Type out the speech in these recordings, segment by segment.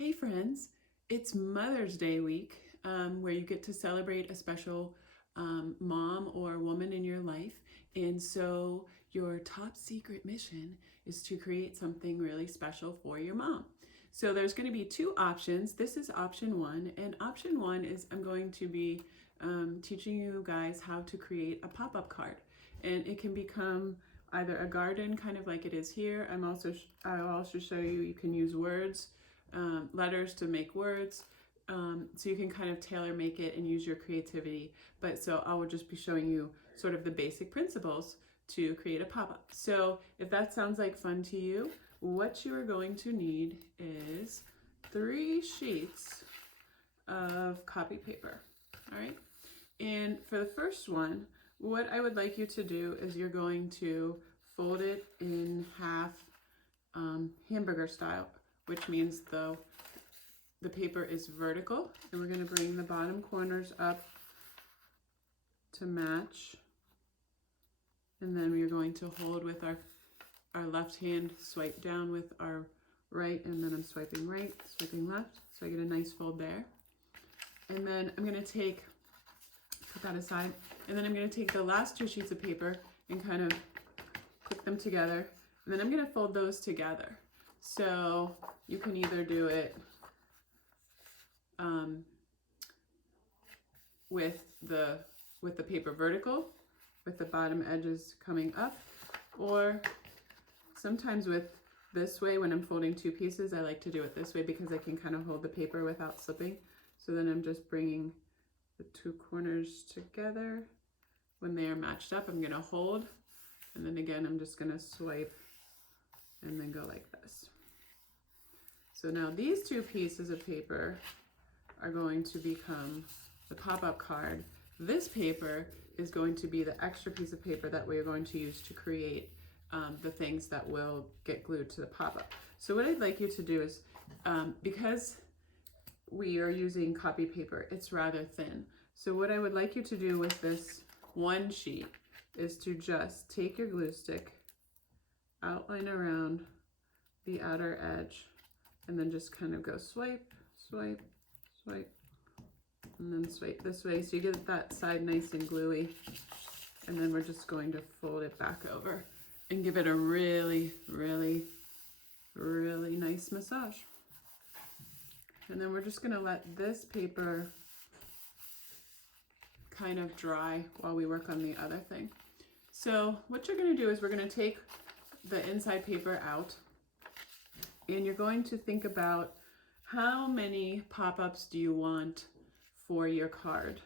Hey friends, it's Mother's Day week where you get to celebrate a special mom or woman in your life. And so your top secret mission is to create something really special for your mom. So there's going to be two options. This is option one. And option one is I'm going to be teaching you guys how to create a pop-up card. And it can become either a garden, kind of like it is here. I'll also show you can use words, letters to make words. So you can kind of tailor make it and use your creativity. But so I will just be showing you sort of the basic principles to create a pop-up. So if that sounds like fun to you, what you are going to need is 3 sheets of copy paper. All right. And for the first one, what I would like you to do is you're going to fold it in half, hamburger style, which means the paper is vertical, and we're going to bring the bottom corners up to match, and then we are going to hold with our left hand, swipe down with our right, and then I'm swiping right, swiping left, so I get a nice fold there. And then I'm going to put that aside, and then I'm going to take the last 2 sheets of paper and kind of click them together, and then I'm going to fold those together. So you can either do it with the paper vertical, with the bottom edges coming up, or sometimes with this way. When I'm folding 2 pieces, I like to do it this way because I can kind of hold the paper without slipping. So then I'm just bringing the 2 corners together. When they are matched up, I'm going to hold, and then again I'm just going to swipe and then go like this. So now these 2 pieces of paper are going to become the pop-up card. This paper is going to be the extra piece of paper that we are going to use to create the things that will get glued to the pop-up. So what I'd like you to do is, because we are using copy paper, it's rather thin. So what I would like you to do with this one sheet is to just take your glue stick, outline around the outer edge, and then just kind of go swipe, swipe, swipe, and then swipe this way, so you get that side nice and gluey. And then we're just going to fold it back over and give it a really, really, really nice massage. And then we're just going to let this paper kind of dry while we work on the other thing. So what you're going to do is we're going to take the inside paper out, and you're going to think about how many pop-ups do you want for your card.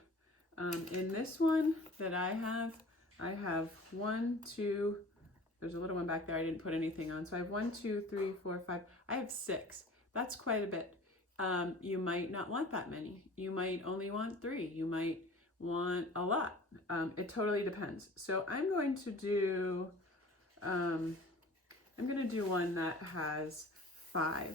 In this one that I have 1, 2, there's a little one back there I didn't put anything on. So I have 1, 2, 3, 4, 5, I have 6. That's quite a bit. You might not want that many. You might only want 3. You might want a lot. It totally depends. So I'm going to do one that has 5.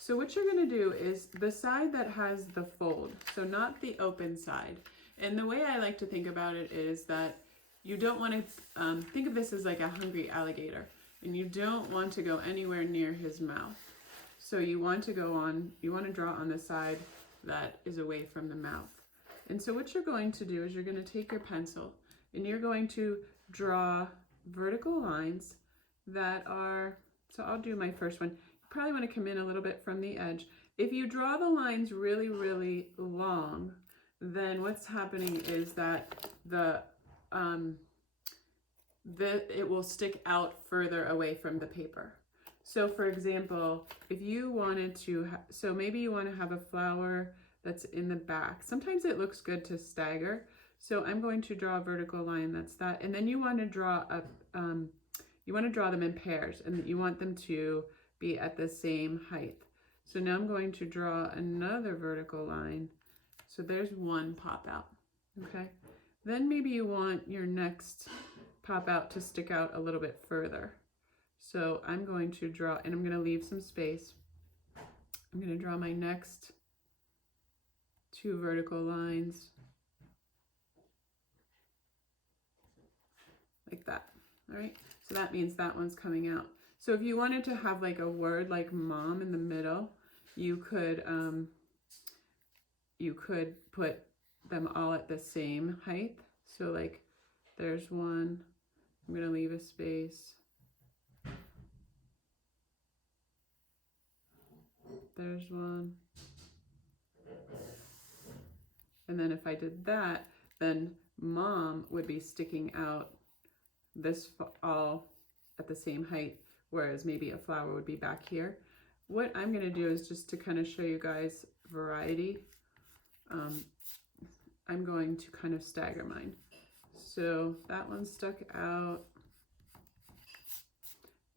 So what you're going to do is the side that has the fold, so not the open side. And the way I like to think about it is that you don't want to think of this as like a hungry alligator, and you don't want to go anywhere near his mouth. So you want to draw on the side that is away from the mouth. And so what you're going to do is you're going to take your pencil and you're going to draw vertical lines that are, so I'll do my first one. You probably want to come in a little bit from the edge. If you draw the lines really, really long, then what's happening is that it will stick out further away from the paper. So for example, if you wanted to, so maybe you want to have a flower that's in the back. Sometimes it looks good to stagger. So I'm going to draw a vertical line that's that. And then you want to draw them in pairs, and you want them to be at the same height. So now I'm going to draw another vertical line. So there's one pop out, okay? Then maybe you want your next pop out to stick out a little bit further. So I'm going to draw, and I'm going to leave some space. I'm going to draw my next 2 vertical lines like that. All right, so that means that one's coming out. So if you wanted to have like a word like mom in the middle, you could put them all at the same height. So like there's one, I'm going to leave a space. There's one. And then if I did that, then mom would be sticking out this all at the same height, whereas maybe a flower would be back here. What I'm going to do is just to kind of show you guys variety. I'm going to kind of stagger mine. So that one stuck out.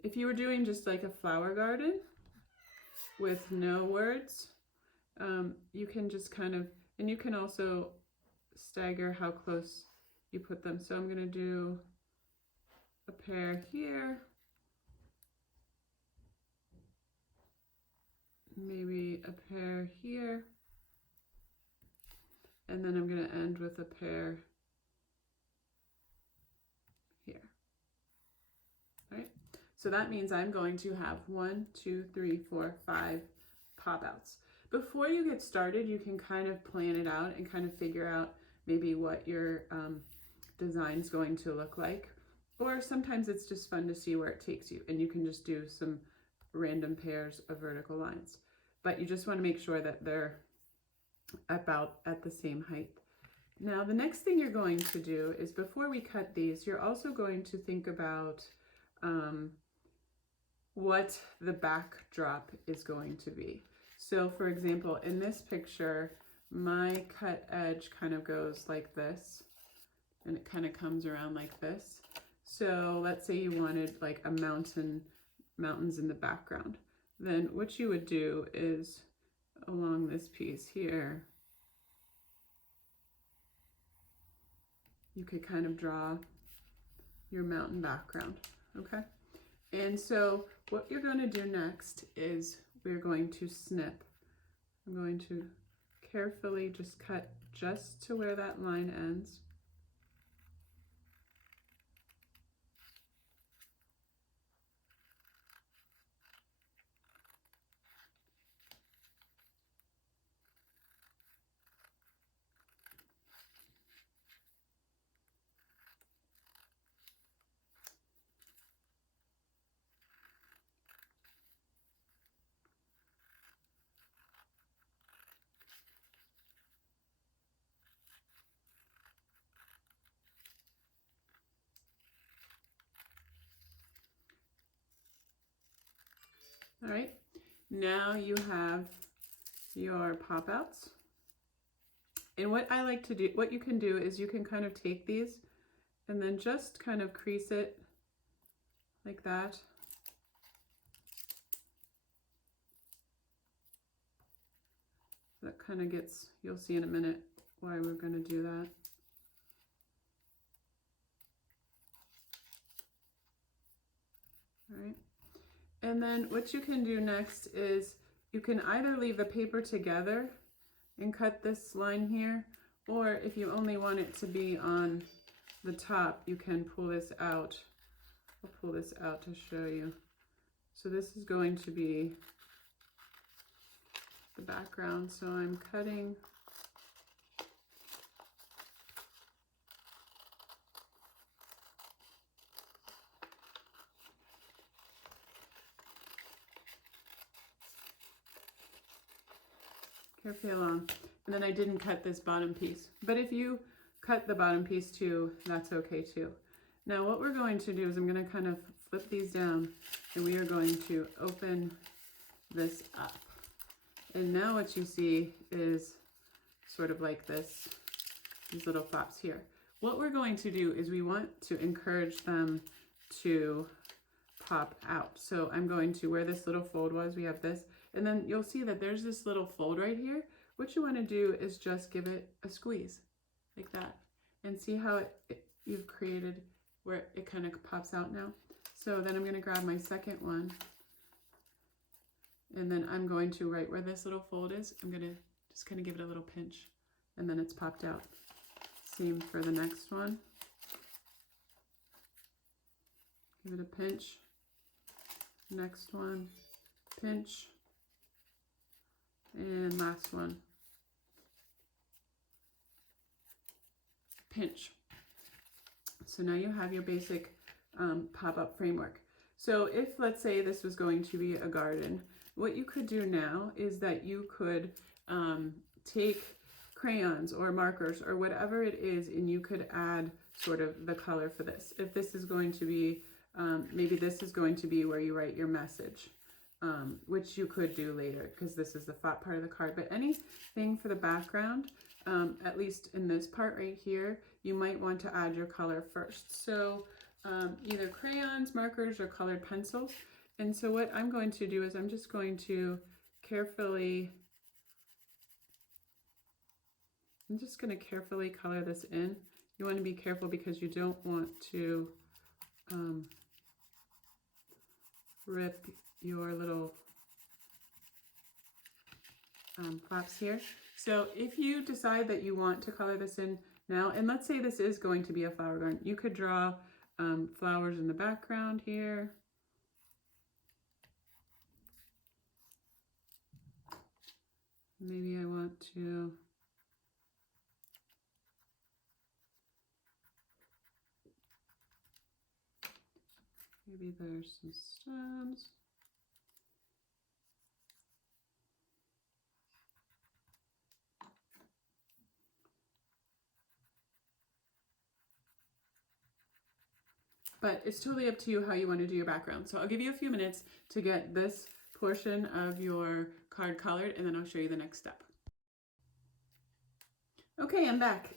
If you were doing just like a flower garden with no words, you can just kind of, and you can also stagger how close you put them. So I'm going to do a pair here, maybe a pair here, and then I'm going to end with a pair here. All right, so that means I'm going to have 1, 2, 3, 4, 5 pop outs. Before you get started, you can kind of plan it out and kind of figure out maybe what your design's going to look like. Or sometimes it's just fun to see where it takes you, and you can just do some random pairs of vertical lines. But you just want to make sure that they're about at the same height. Now the next thing you're going to do is, before we cut these, you're also going to think about what the backdrop is going to be. So for example, in this picture, my cut edge kind of goes like this, and it kind of comes around like this. So let's say you wanted like a mountains in the background. Then what you would do is, along this piece here, you could kind of draw your mountain background, okay? And so what you're going to do next is we're going to snip. I'm going to carefully just cut just to where that line ends. All right, now you have your pop outs. And what I like to do, what you can do is you can kind of take these and then just kind of crease it like that. That kind of gets, you'll see in a minute why we're going to do that. All right. And then what you can do next is you can either leave the paper together and cut this line here, or if you only want it to be on the top, you can pull this out. I'll pull this out to show you. So this is going to be the background. So I'm cutting carefully along, and then I didn't cut this bottom piece, but if you cut the bottom piece too, that's okay too. Now what we're going to do is I'm going to kind of flip these down, and we are going to open this up, and now what you see is sort of like this, these little flaps here. What we're going to do is we want to encourage them to pop out. So I'm going to, where this little fold was, we have this, and then you'll see that there's this little fold right here. What you want to do is just give it a squeeze like that, and see how you've created where it kind of pops out now. So then I'm going to grab my second one, and then I'm going to, right where this little fold is, I'm going to just kind of give it a little pinch, and then it's popped out. Same for the next one. Give it a pinch. Next one, pinch. And last one. Pinch. So now you have your basic pop-up framework. So if, let's say, this was going to be a garden, what you could do now is that you could take crayons or markers or whatever it is, and you could add sort of the color for this. If this is going to be, maybe this is going to be where you write your message, which you could do later because this is the flat part of the card. But anything for the background, at least in this part right here, you might want to add your color first. So either crayons, markers, or colored pencils. And so what I'm going to do is I'm just going to carefully color this in. You want to be careful because you don't want to rip your little flaps here. So if you decide that you want to color this in now, and let's say this is going to be a flower garden, you could draw flowers in the background here. Maybe I want to maybe there's some stems. But it's totally up to you how you want to do your background. So I'll give you a few minutes to get this portion of your card colored, and then I'll show you the next step. Okay, I'm back.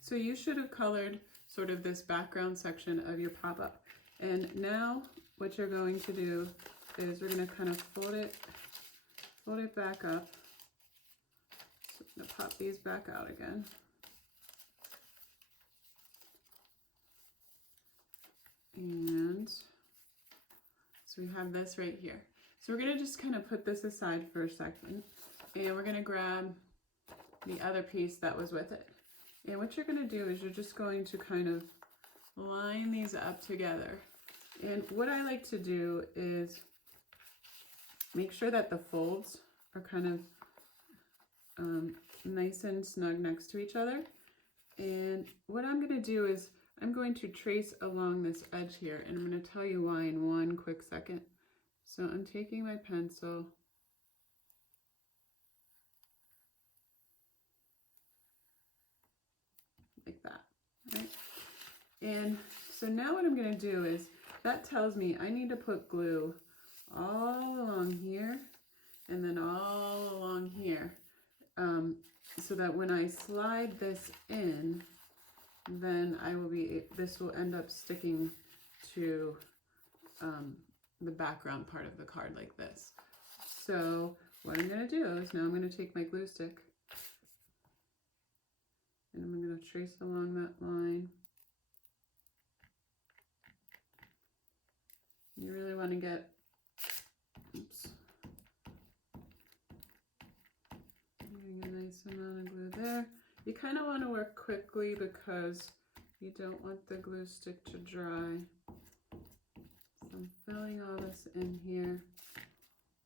So you should have colored sort of this background section of your pop-up. And now what you're going to do is we're going to kind of fold it back up. So I'm going to pop these back out again. And so we have this right here. So we're going to just kind of put this aside for a second, and we're going to grab the other piece that was with it. And what you're going to do is you're just going to kind of line these up together. And what I like to do is make sure that the folds are kind of nice and snug next to each other. And what I'm going to do is I'm going to trace along this edge here, and I'm going to tell you why in one quick second. So I'm taking my pencil like that, right? And so now what I'm going to do is, that tells me I need to put glue all along here and then all along here, so that when I slide this in, then this will end up sticking to the background part of the card like this. So what I'm going to do is now I'm going to take my glue stick and I'm going to trace along that line. You really want to get, getting a nice amount of glue there. You kind of want to work quickly because you don't want the glue stick to dry. So I'm filling all this in here.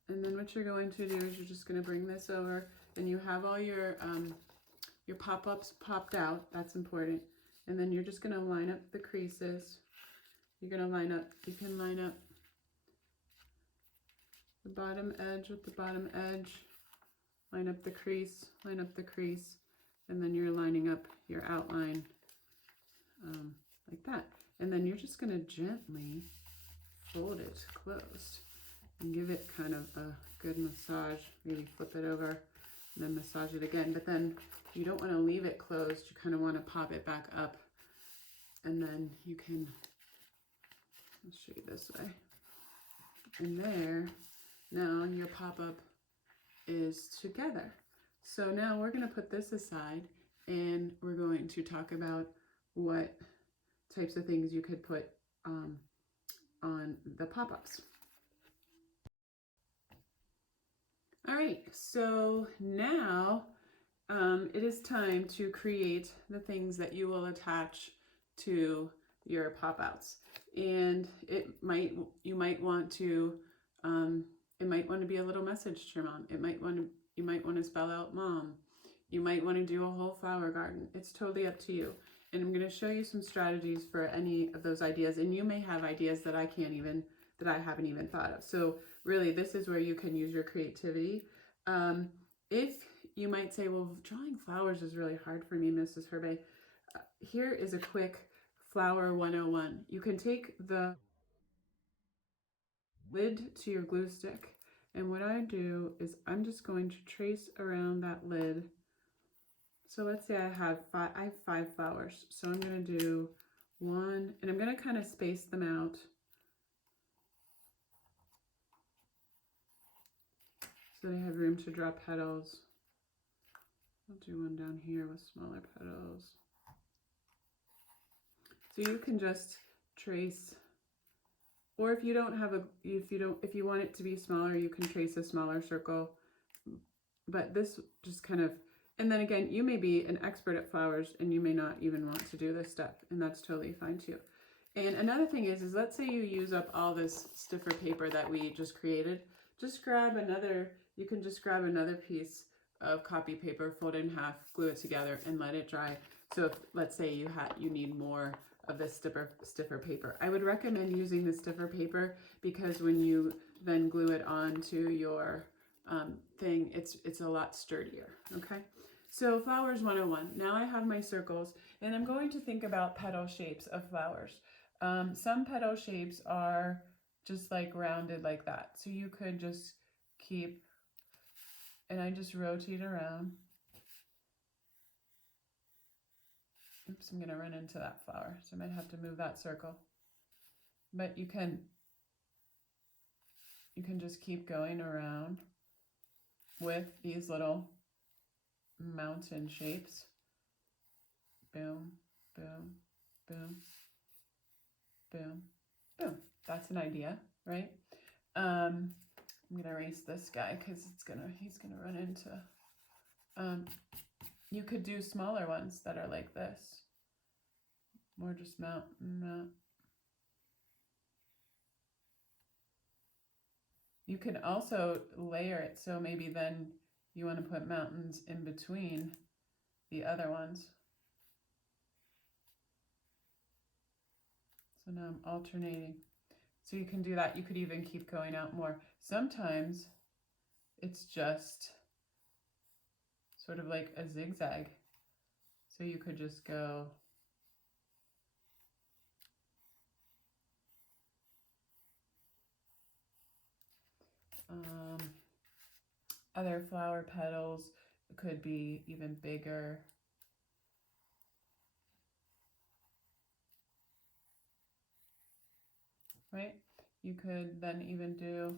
And then what you're going to do is you're just going to bring this over, and you have all your pop-ups popped out. That's important. And then you're just going to line up the creases. You're going to line up, you can line up the bottom edge with the bottom edge, line up the crease, and then you're lining up your outline like that. And then you're just going to gently fold it closed and give it kind of a good massage. Maybe flip it over and then massage it again. But then you don't want to leave it closed. You kind of want to pop it back up, and then you can, I'll show you this way. And there, now your pop-up is together. So now we're going to put this aside, and we're going to talk about what types of things you could put on the pop-ups. All right, so now it is time to create the things that you will attach to your pop-outs. And you might want to It might want to be a little message to your mom. You might want to spell out mom. You might want to do a whole flower garden. It's totally up to you. And I'm going to show you some strategies for any of those ideas. And you may have ideas that I haven't even thought of. So really, this is where you can use your creativity. If you might say, well, drawing flowers is really hard for me, Mrs. Herbay. Here is a quick flower 101. You can take the lid to your glue stick. And what I do is I'm just going to trace around that lid. So let's say I have 5 flowers. So I'm going to do 1, and I'm going to kind of space them out. So they have room to draw petals. I'll do one down here with smaller petals. So you can just trace, or if you want it to be smaller, you can trace a smaller circle. But this just kind of, and then again, you may be an expert at flowers and you may not even want to do this step, and that's totally fine too. And another thing is let's say you use up all this stiffer paper that we just created. Just grab another, you can just grab another piece of copy paper, fold it in half, glue it together, and let it dry. So if, let's say you need more of this stiffer paper. I would recommend using the stiffer paper because when you then glue it onto your thing, it's a lot sturdier, okay? So flowers 101. Now I have my circles, and I'm going to think about petal shapes of flowers. Some petal shapes are just like rounded like that. So you could just keep, and I just rotate around. Oops, I'm going to run into that flower, so I might have to move that circle. But you can just keep going around with these little mountain shapes. Boom, boom, boom, boom, boom. That's an idea, right? I'm gonna erase this guy because he's gonna run into. You could do smaller ones that are like this, more just mount. You can also layer it, so maybe then you want to put mountains in between the other ones. So now I'm alternating. So you can do that. You could even keep going out more. Sometimes it's just sort of like a zigzag. So you could just go other flower petals could be even bigger. Right? You could then even do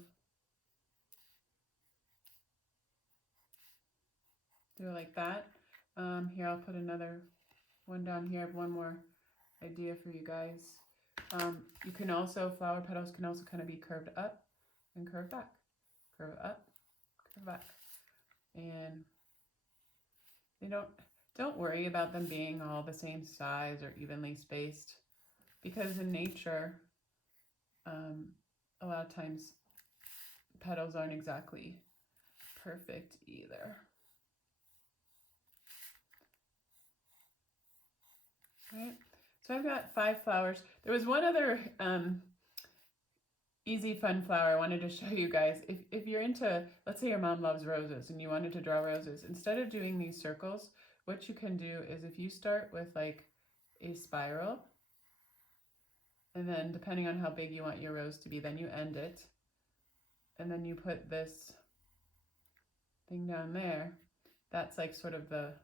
it like that. Here, I'll put another one down here. I have one more idea for you guys. You can also, flower petals can also kind of be curved up and curved back. Curve up, curve back. And they don't worry about them being all the same size or evenly spaced, because in nature, a lot of times petals aren't exactly perfect either. Right, so I've got 5 flowers. There was one other easy fun flower I wanted to show you guys. If you're into, let's say your mom loves roses and you wanted to draw roses, instead of doing these circles, what you can do is if you start with like a spiral, and then depending on how big you want your rose to be, then you end it, and then you put this thing down there. That's like sort of the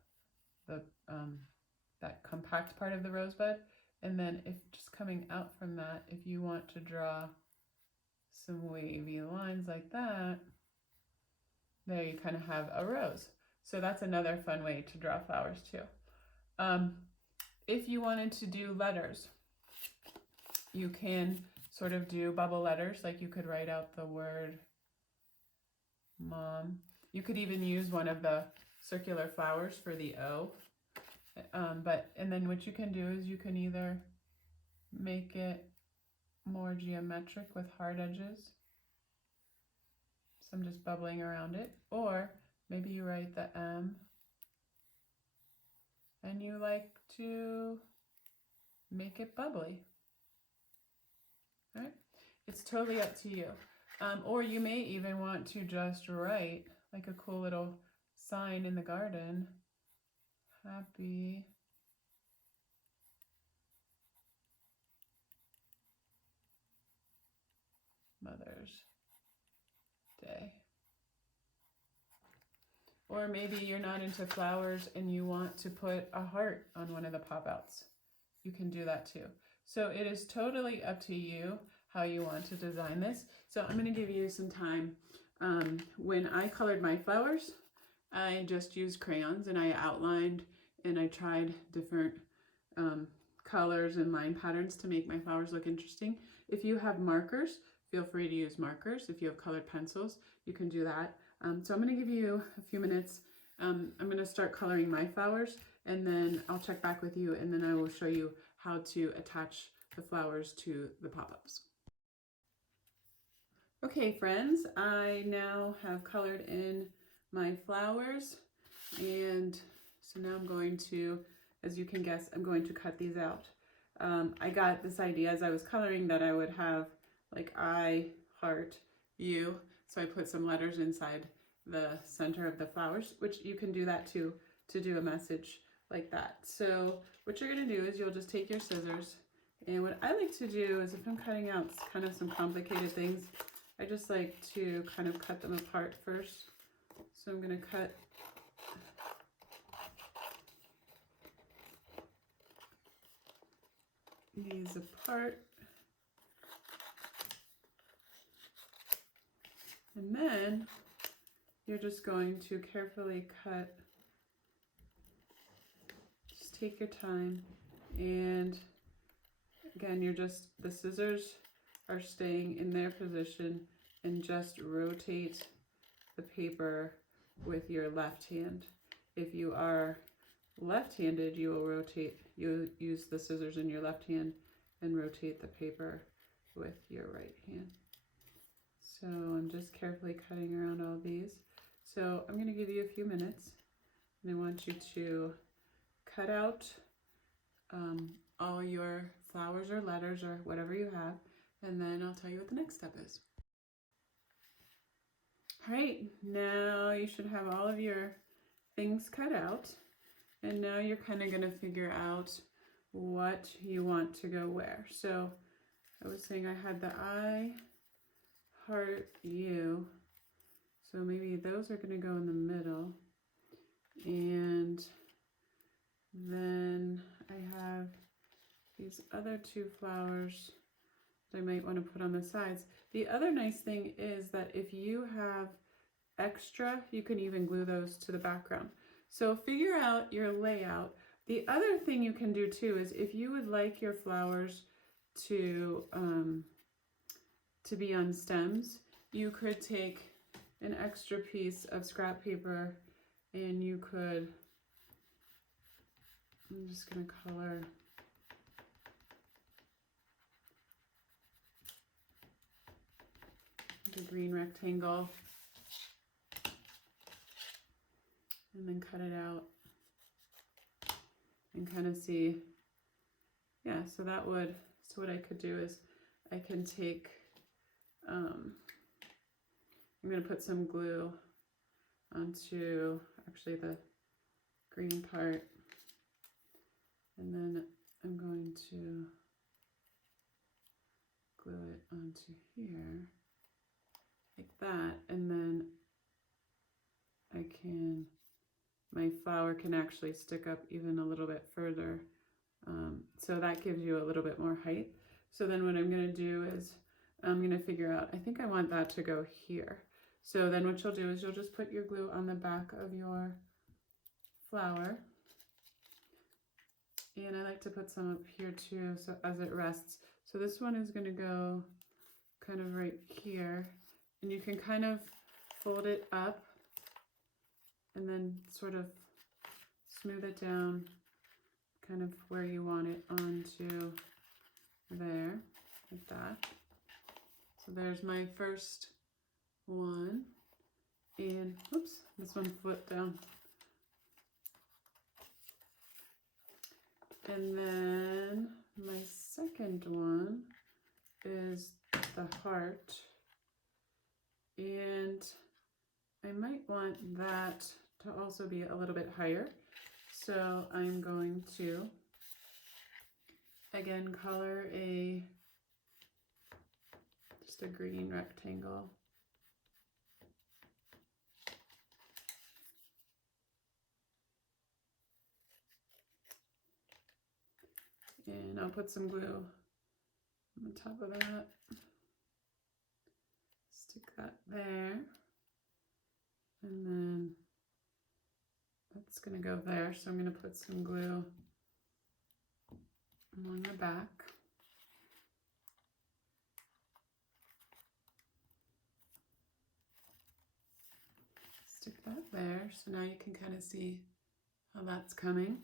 that compact part of the rosebud. And then if just coming out from that, if you want to draw some wavy lines like that, there you kind of have a rose. So that's another fun way to draw flowers too. If you wanted to do letters, you can sort of do bubble letters, like you could write out the word mom. You could even use one of the circular flowers for the O. And then what you can do is you can either make it more geometric with hard edges, some just bubbling around it, or maybe you write the M and you like to make it bubbly. All right, it's totally up to you. Or you may even want to just write like a cool little sign in the garden. Happy Mother's Day. Or maybe you're not into flowers and you want to put a heart on one of the pop-outs. You can do that too. So it is totally up to you how you want to design this. So I'm going to give you some time. When I colored my flowers, I just used crayons and I outlined and I tried different colors and line patterns to make my flowers look interesting. If you have markers, feel free to use markers. If you have colored pencils, you can do that. So I'm going to give you a few minutes. I'm going to start coloring my flowers and then I'll check back with you and then I will show you how to attach the flowers to the pop-ups. Okay friends, I now have colored in my flowers and so now I'm going to, as you can guess, I'm going to cut these out. I got this idea as I was coloring that I would have like I, heart, you. So I put some letters inside the center of the flowers, which you can do that too, to do a message like that. So what you're gonna do is you'll just take your scissors, and what I like to do is if I'm cutting out kind of some complicated things, I just like to kind of cut them apart first. So I'm gonna cut these apart. And then you're just going to carefully cut, just take your time, and again, the scissors are staying in their position, and just rotate the paper with your left hand. If you are left-handed, you'll use the scissors in your left hand and rotate the paper with your right hand. So I'm just carefully cutting around all these. So I'm going to give you a few minutes and I want you to cut out all your flowers or letters or whatever you have, and then I'll tell you what the next step is. All right, now you should have all of your things cut out, and now you're kind of going to figure out what you want to go where. So I was saying I had the I, heart, you, so maybe those are going to go in the middle, and then I have these other two flowers that I might want to put on the sides. The other nice thing is that if you have extra, you can even glue those to the background. So figure out your layout. The other thing you can do too is if you would like your flowers to be on stems, you could take an extra piece of scrap paper and you could, I'm just going to color the green rectangle and then cut it out and kind of see, yeah, so what I could do is I can take, I'm going to put some glue onto actually the green part, and then I'm going to glue it onto here like that, and then my flower can actually stick up even a little bit further, so that gives you a little bit more height. So then what I'm going to do is I'm going to figure out, I think I want that to go here. So then what you'll do is you'll just put your glue on the back of your flower, and I like to put some up here too, so as it rests. So this one is going to go kind of right here, and you can kind of fold it up and then sort of smooth it down kind of where you want it onto there, like that. So there's my first one, Oops, this one flipped down. And then my second one is the heart. And I might want that to also be a little bit higher. So I'm going to, again, color just a green rectangle. And I'll put some glue on top of that. Stick that there. And then that's going to go there. So I'm going to put some glue along the back. Stick that there. So now you can kind of see how that's coming.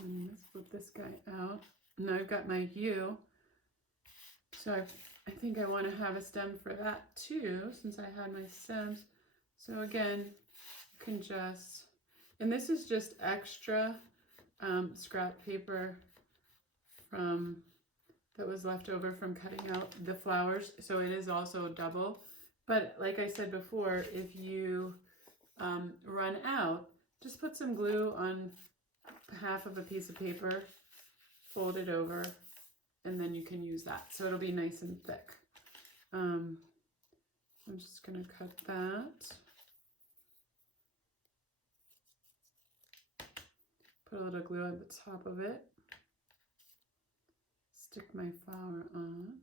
And let's flip this guy out. Now I've got my U. So I think I want to have a stem for that too, since I had my stems. So again, you can just, and this is just extra scrap paper that was left over from cutting out the flowers. So it is also double. But like I said before, if you run out, just put some glue on half of a piece of paper, fold it over, and then you can use that. So it'll be nice and thick. I'm just gonna cut that. Put a little glue on the top of it. Stick my flower on.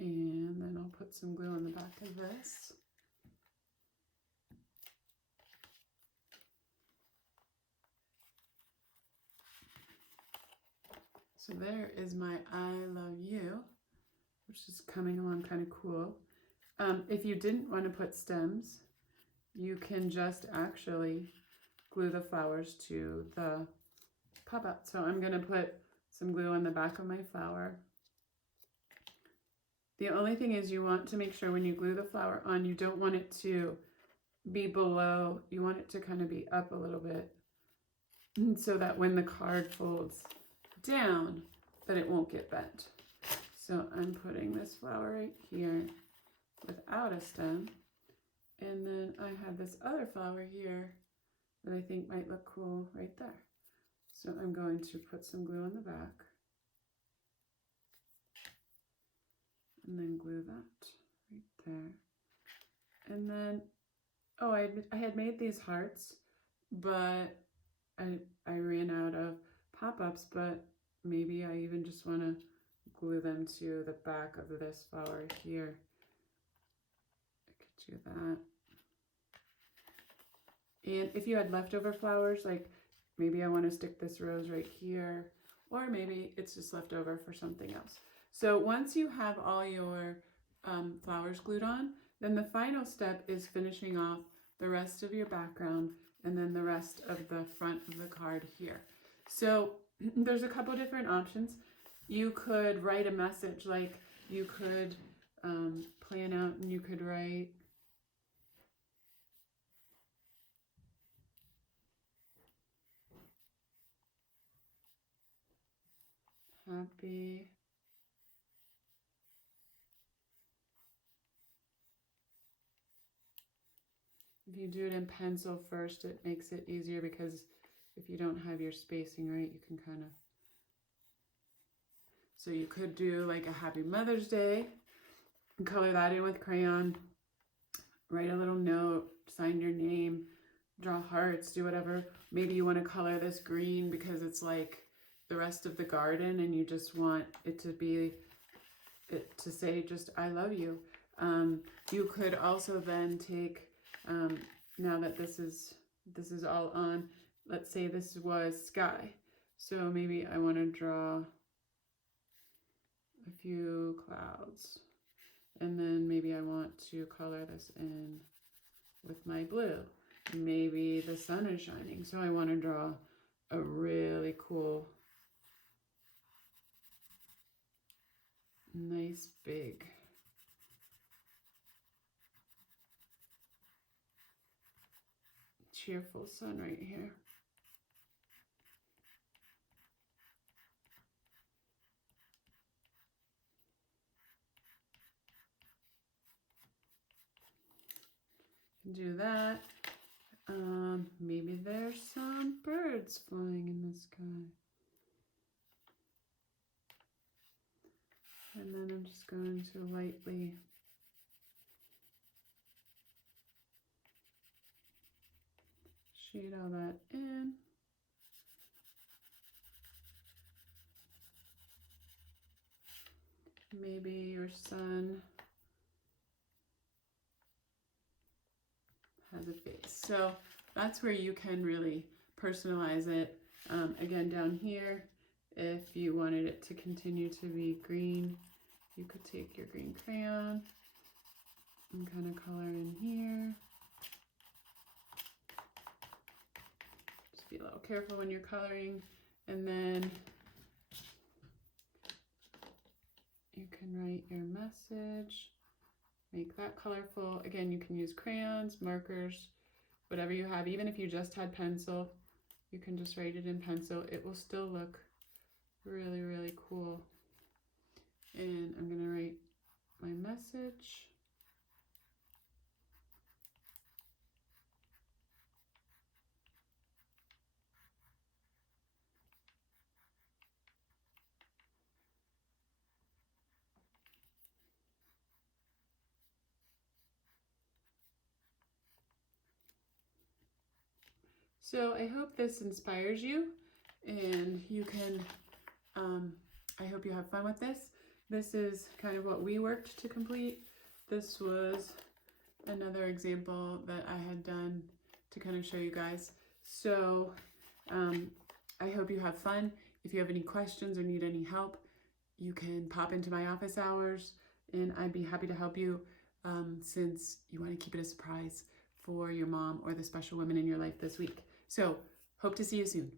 And then I'll put some glue on the back of this. So there is my I love you, which is coming along kind of cool. If you didn't want to put stems, you can just actually glue the flowers to the pop-up. So I'm going to put some glue on the back of my flower. The only thing is you want to make sure when you glue the flower on, you don't want it to be below. You want it to kind of be up a little bit so that when the card folds down, that it won't get bent. So I'm putting this flower right here without a stem. And then I have this other flower here that I think might look cool right there. So I'm going to put some glue on the back. And then glue that right there. And then, oh, I had made these hearts, but I ran out of pop-ups, but maybe I even just want to glue them to the back of this flower here. I could do that. And if you had leftover flowers, like maybe I want to stick this rose right here, or maybe it's just left over for something else. So once you have all your flowers glued on, then the final step is finishing off the rest of your background and then the rest of the front of the card here. So there's a couple different options. You could write a message, like you could plan out and you could write, happy If you do it in pencil first, it makes it easier because if you don't have your spacing right, you can kind of, so you could do like a Happy Mother's Day and color that in with crayon, write a little note, sign your name, draw hearts, do whatever. Maybe you want to color this green because it's like the rest of the garden and you just want it to be, to say just, I love you. You could also then take, now that this is all on, let's say this was sky. So maybe I want to draw a few clouds. And then maybe I want to color this in with my blue. Maybe the sun is shining, so I want to draw a really cool, nice big cheerful sun right here. Do that. Maybe there's some birds flying in the sky. And then I'm just going to lightly shade all that in. Maybe your son has a face. So that's where you can really personalize it. Again, down here, if you wanted it to continue to be green, you could take your green crayon and kind of color in here. Just be a little careful when you're coloring. And then you can write your message, make that colorful. Again, you can use crayons, markers, whatever you have. Even if you just had pencil, you can just write it in pencil. It will still look really, really cool. And I'm gonna write my message. So I hope this inspires you, and you can, I hope you have fun with this. This is kind of what we worked to complete. This was another example that I had done to kind of show you guys. So I hope you have fun. If you have any questions or need any help, you can pop into my office hours and I'd be happy to help you, since you want to keep it a surprise for your mom or the special women in your life this week. So hope to see you soon.